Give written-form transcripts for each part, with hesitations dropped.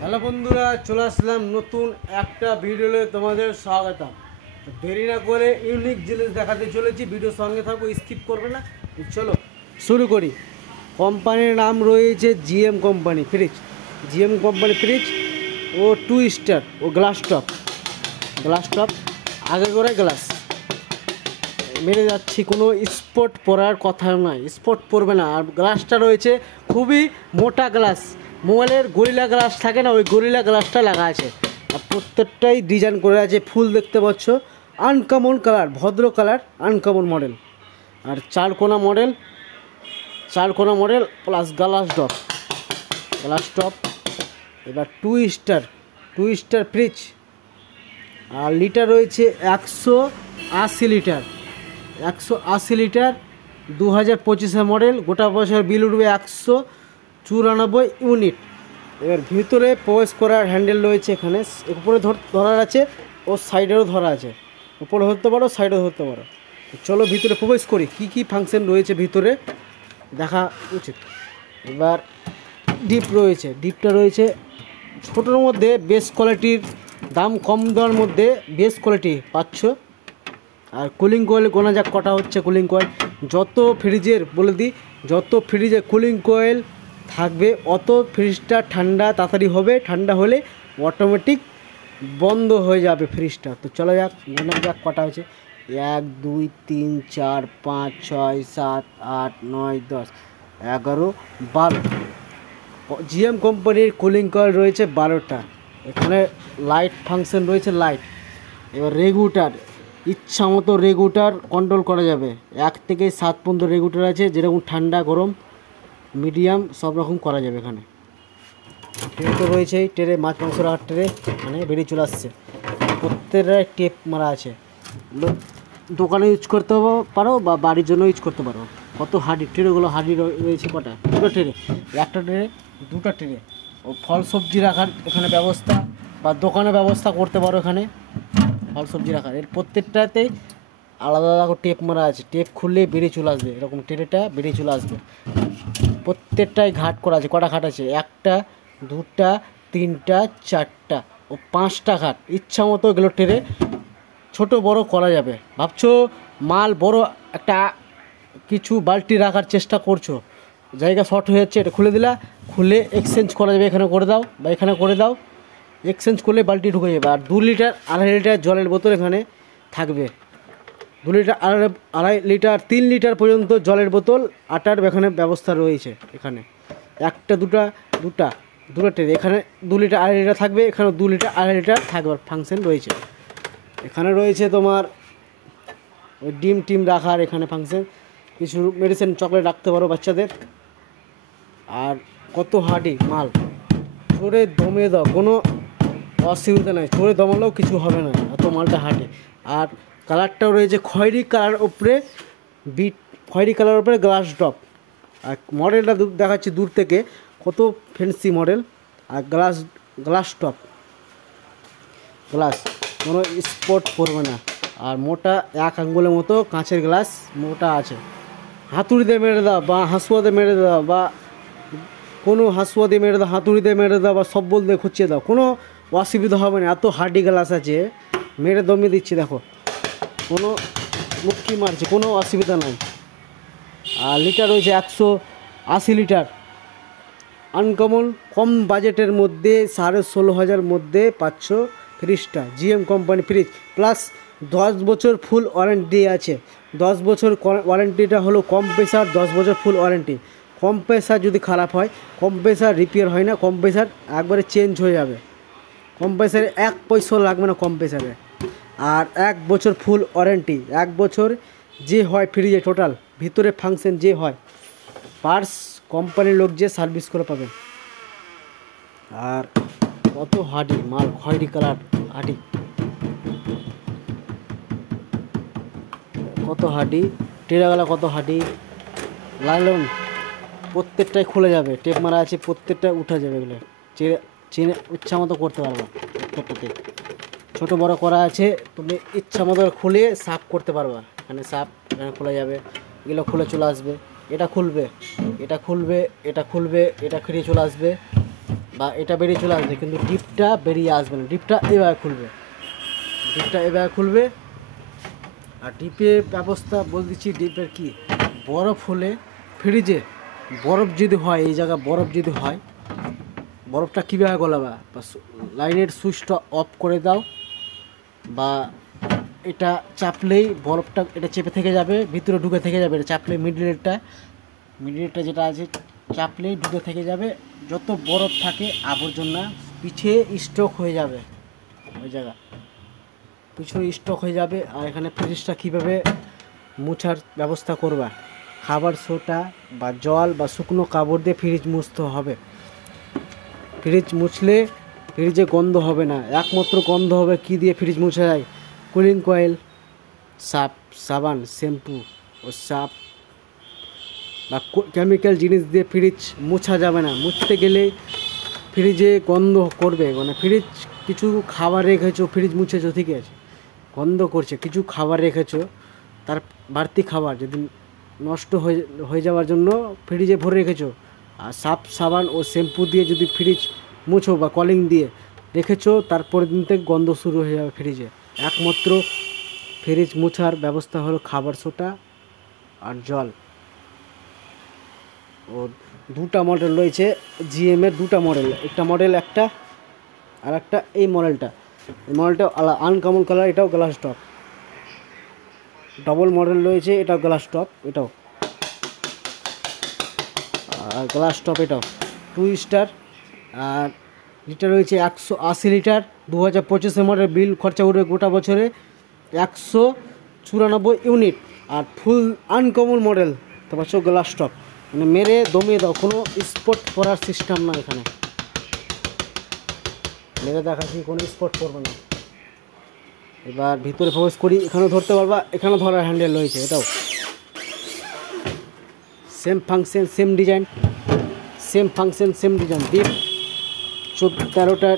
Hello বন্ধুরা, চলে আসলাম নতুন একটা ভিডিওতে তোমাদের স্বাগতম। দেরি না করে ইউনিক জিনিস দেখাতে চলেছি, ভিডিও সঙ্গে থাকবো, স্কিপ করবে না। চলো শুরু করি। কোম্পানির নাম রয়েছে GM company fridge. GM company fridge ও 2 স্টার ও গ্লাস টপ আগে করে গ্লাস মেরে যাচ্ছি। কোনো স্পট পরার কথা নয়, স্পট পরবে না। আর গ্লাসটা রয়েছে খুবই মোটা গ্লাস, মোবাইলের গরিলা গ্লাস থাকে না, ওই গরিলা গ্লাসটা লাগা আছে। আর প্রত্যেকটাই ডিজাইন করে আছে, ফুল দেখতে পাচ্ছ, আনকমন কালার, ভদ্র কালার, আনকমন মডেল। আর চার কোনা মডেল প্লাস গ্লাস টপ। এবার 2 স্টার ফ্রিজ। আর লিটার রয়েছে 180 লিটার 2025 মডেল। গোটা বছর বিল উঠবে 194 ইউনিট। এবার ভিতরে প্রবেশ করার হ্যান্ডেল রয়েছে, এখানে উপরে ধরার আছে ও সাইডেরও ধরা আছে। উপরে ধরতে পারো, সাইডেও ধরতে পারো। চলো ভিতরে প্রবেশ করি, কি ফাংশন রয়েছে ভিতরে দেখা উচিত। এবার ডিপটা রয়েছে ছোটোর মধ্যে, বেস্ট কোয়ালিটির, দাম কম দেওয়ার মধ্যে বেস্ট কোয়ালিটি পাচ্ছ। আর কুলিং কয়েল গোনা যাক কটা হচ্ছে কুলিং কয়েল। যত ফ্রিজে কুলিং কয়েল থাকবে অত ফ্রিজটা তাড়াতাড়ি হবে। ঠান্ডা হলে অটোমেটিক বন্ধ হয়ে যাবে ফ্রিজটা। তো চলো যাক, গোনা যাক কটা হয়েছে। 1 2 3 4 5 6 7 8 9 10 11 12। জিএম কোম্পানির কুলিং কয়েল রয়েছে 12টা। এখানে লাইট ফাংশন রয়েছে, লাইট। এবার রেগুলেটর, ইচ্ছা মতো রেগুলেটর কন্ট্রোল করা যাবে। 1 থেকে 7 পর্যন্ত রেগুলেটর আছে, যেরকম ঠান্ডা গরম মিডিয়াম সব রকম করা যাবে। এখানে ট্রে তো রয়েছে, ট্রে মাছ মাংস রাখার ট্রে মানে বেরিয়ে চলে আসছে। প্রত্যেকটায় টেপ মারা আছে। দোকানে ইউজ করতে পারো বা বাড়ির জন্য ইউজ করতে পারো। কত হাঁড়ি, ট্রেগুলো হাঁড়ি রয়েছে কটা, দুটো ট্রে, একটা ট্রে, দুটো ট্রে। ও ফল সবজি রাখার এখানে ব্যবস্থা, বা দোকানে ব্যবস্থা করতে পারো এখানে ফল সবজি রাখার। এর প্রত্যেকটাতেই আলাদা আলাদা করে টেপ মারা আছে। টেপ খুললে বেরিয়ে চলে আসবে, এরকম ট্রেটা বেরিয়ে চলে আসবে। প্রত্যেকটাই ঘাট করা আছে। কটা ঘাট আছে? 1টা 2টা 3টা 4টা ও 5টা ঘাট। ইচ্ছা মতো এগুলো ট্রে ছোট বড় করা যাবে। ভাবছো মাল বড় একটা কিছু বালতি রাখার চেষ্টা করছো, জায়গা শর্ট হয়ে যাচ্ছে, এটা খুলে এক্সচেঞ্জ করা যাবে। এখানে করে দাও বা এখানে করে দাও, এক্সচেঞ্জ করলে বালতি ঢুকে যাবে। আর 2 লিটার 2.5 লিটার জলের বোতল এখানে থাকবে। 2 লিটার 2.5 লিটার 3 লিটার পর্যন্ত জলের বোতল আটার এখানে ব্যবস্থা রয়েছে। এখানে 1টা 2টা ট্রে, এখানে 2 লিটার 2.5 লিটার থাকবে, এখানে 2 লিটার 2.5 লিটার থাকবে ফাংশন রয়েছে। এখানে রয়েছে তোমার ওই ডিম রাখার এখানে ফাংশন, কিছু মেডিসিন চকলেট রাখতে পারো বাচ্চাদের। আর কত হাঁড়ি মাল, চোরে দমে দাও, কোনো অসুবিধা নেই, চোরে দমালেও কিছু হবে না, এত মালটা হাঁটে। আর কালারটাও রয়েছে খয়েরি কালার উপরে গ্লাস টপ। আর মডেলটা দেখাচ্ছি দূর থেকে, কত ফ্যান্সি মডেল। আর গ্লাস টপ, কোনো স্পট পড়বে না। আর মোটা 1 আঙ্গুলের মতো কাঁচের গ্লাস মোটা আছে। হাতুড়ি দিয়ে মেরে দাও বা হাঁসুয়া দিয়ে মেরে দাও, বা কোনো হাঁসুয়া দিয়ে মেরে দাও, হাতুড়ি দিয়ে মেরে দাও, বা সব্বল দিয়ে খুঁচিয়ে দাও, কোনো অসুবিধা হবে না। এত হার্ডি গ্লাস আছে, মেরে দমিয়ে দিচ্ছি, দেখো কোনো মুক্তি মারছে, কোনো অসুবিধা নাই। আর লিটার রয়েছে 180 লিটার। আনকমন কম বাজেটের মধ্যে 16,500 মধ্যে পাচ্ছ ফ্রিজটা। জিএম কোম্পানি ফ্রিজ প্লাস 10 বছর ফুল ওয়ারেন্টি আছে। 10 বছর ওয়ারেন্টিটা হলো কম্প্রেসার, 10 বছর ফুল ওয়ারেন্টি। কম্প্রেসার যদি খারাপ হয়, কম্প্রেসার রিপেয়ার হয় না, কম্প্রেসার একবারে চেঞ্জ হয়ে যাবে। কম্প্রেসারে 1 পয়সাও লাগবে না কম্প্রেসারে। আর 1 বছর ফুল ওয়ারেন্টি। 1 বছর যে হয় ফ্রিজে টোটাল ভিতরে ফাংশন যে হয়, পার্টস কোম্পানির লোক যে সার্ভিস করে পাবেন। আর কত হাঁড়ি মাল, খয়েরি কালার হাঁড়ি, কত হাঁড়ি, টেরাগালা কত হাঁড়ি, লাইলন প্রত্যেকটাই খুলে যাবে, টেপ মারা আছে, প্রত্যেকটা উঠে যাবে। এগুলো চেনে ইচ্ছা মতো করতে পারবো। প্রত্যেকটাতে ছোটো বড়ো করা আছে, তুমি ইচ্ছা মতো খুলে সাফ করতে পারবা। এখানে এখানে খোলা যাবে, এগুলো খুলে চলে আসবে। এটা খুলবে, এটা খুলে চলে আসবে। বা এটা বেরিয়ে চলে আসবে, কিন্তু ডিপটা বেরিয়ে আসবে না। ডিপটা এভাবে খুলবে। আর ডিপের ব্যবস্থা বলে দিচ্ছি, ডিপের কি বরফ হলে ফ্রিজে বরফ যদি হয়, এই জায়গা বরফ যদি হয়, বরফটা কীভাবে গলাবে, বা লাইনের সুইচটা অফ করে দাও, বা এটা চাপলেই বরফটা এটা চেপে থেকে যাবে, ভিতরে ঢুকে থেকে যাবে। এটা চাপলে মিডিলেটটা যেটা আছে চাপলেই ঢুকে থেকে যাবে। যত বরফ থাকে আবর্জনা পিছিয়ে স্টক হয়ে যাবে, ওই জায়গা পিছনে স্টক হয়ে যাবে। আর এখানে ফ্রিজটা কীভাবে মোছার ব্যবস্থা করবা, খাবার সোটা বা জল বা শুকনো কাপড় দিয়ে ফ্রিজ মুছতে হবে। ফ্রিজ মুছলে ফ্রিজে গন্ধ হবে না। একমাত্র গন্ধ হবে কি দিয়ে ফ্রিজ মুছা যায়, কুলিং কয়েল, সাবান, শ্যাম্পু ও সাপ বা কেমিক্যাল জিনিস দিয়ে ফ্রিজ মোছা যাবে না। মুছতে গেলে ফ্রিজে গন্ধ করবে, মানে ফ্রিজ কিছু খাবার রেখেছো, ফ্রিজ মুছেছো, ঠিক আছে, গন্ধ করছে, কিছু খাবার রেখেছো, তার বাড়তি খাবার যদি নষ্ট হয়ে যাওয়ার জন্য ফ্রিজে ভরে রেখেছো, আর সাবান ও শ্যাম্পু দিয়ে যদি ফ্রিজ মুছো বা কলিং দিয়ে রেখেছো, তারপরের দিন থেকে গন্ধ শুরু হয়ে যাবে ফ্রিজে। একমাত্র ফ্রিজ মোছার ব্যবস্থা হলো খাবার সোটা আর জল। ও দুটা মডেল রয়েছে জিএমের, দুটা মডেল, একটা মডেল একটা, আর একটা এই মডেলটা আনকমন কালার, এটাও গ্লাস টপ। ডবল মডেল রয়েছে, এটাও গ্লাস টপ, এটাও আর গ্লাস টপ, এটাও 2 স্টার। আর লিটার রয়েছে 180 লিটার, 2025 মডেল। বিল খরচা উঠবে গোটা বছরে 194 ইউনিট। আর ফুল আনকমন মডেল, তারপর গ্লাস টপ, মানে মেরে দমিয়ে দাও, কোনো স্পট করার সিস্টেম না এখানে। মেরে দেখাচ্ছি, কোনো স্পট করবে না। এবার ভিতরে প্রবেশ করি, এখানেও ধরতে পারবা, এখানেও ধরার হ্যান্ডেল রয়েছে, এটাও same function same design, deep 13টা,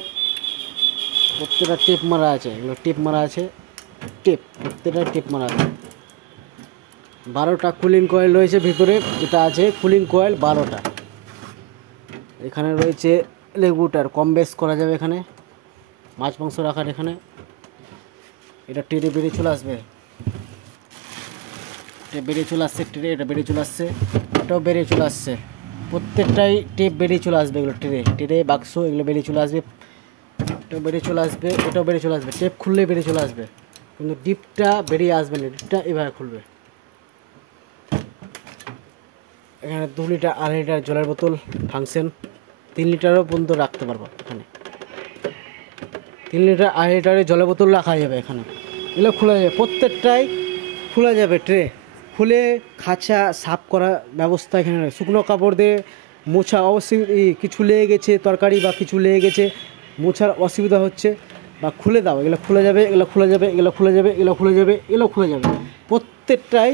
প্রত্যেকটা টেপ মারা আছে, এগুলো টেপ মারা আছে, প্রত্যেকটা টেপ মারা আছে। 12টা কুলিং কয়েল রয়েছে ভিতরে, এটা আছে কুলিং কয়েল 12টা। এখানে রয়েছে রেগুলেটর, কম বেশ করা যাবে এখানে, মাছ মাংস রাখার এখানে। এটা ট্রে বেরিয়ে চলে আসবে, এটা বেরিয়ে চলে আসছে, এটা বেরিয়ে চলে আসছে, এটাও বেরিয়ে চলে আসছে, প্রত্যেকটাই টেপ বেরিয়ে চলে আসবে। এগুলো ট্রে বাক্স, এগুলো বেরিয়ে চলে আসবে, এটাও বেরিয়ে চলে আসবে, এটাও বেরিয়ে চলে আসবে। টেপ খুললে বেরিয়ে চলে আসবে, কিন্তু ডিপটা বেরিয়ে আসবে না, ডিপটা এভাবে খুলবে। এখানে 2 লিটার 2.5 লিটার জলের বোতল ফাংশন, 3 লিটারও পর্যন্ত রাখতে পারবো এখানে। 3 লিটার 2.5 লিটারের জলের বোতল রাখা যাবে এখানে। এগুলো খোলা যাবে, প্রত্যেকটাই খোলা যাবে। ট্রে খুলে খাঁচা সাফ করার ব্যবস্থা এখানে রয়েছে। শুকনো কাপড় দিয়ে মোছা, অবশ্যই কিছু লেগে গেছে তরকারি বা কিছু লেগে গেছে, মোছার অসুবিধা হচ্ছে, বা খুলে দাও, এগুলো খুলে যাবে, এগুলো খুলে যাবে, এগুলো খুলে যাবে, এগুলো খুলে যাবে, এগুলো খুলে যাবে, প্রত্যেকটাই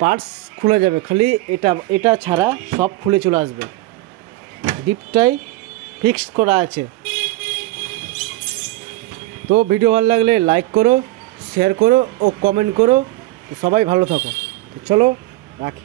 পার্টস খুলে যাবে। খালি এটা ছাড়া সব খুলে চলে আসবে। ডিপটাই ফিক্সড করা আছে। তো ভিডিও ভালো লাগলে লাইক করো, শেয়ার করো ও কমেন্ট করো। সবাই ভালো থাকো। তো চলো রাখি।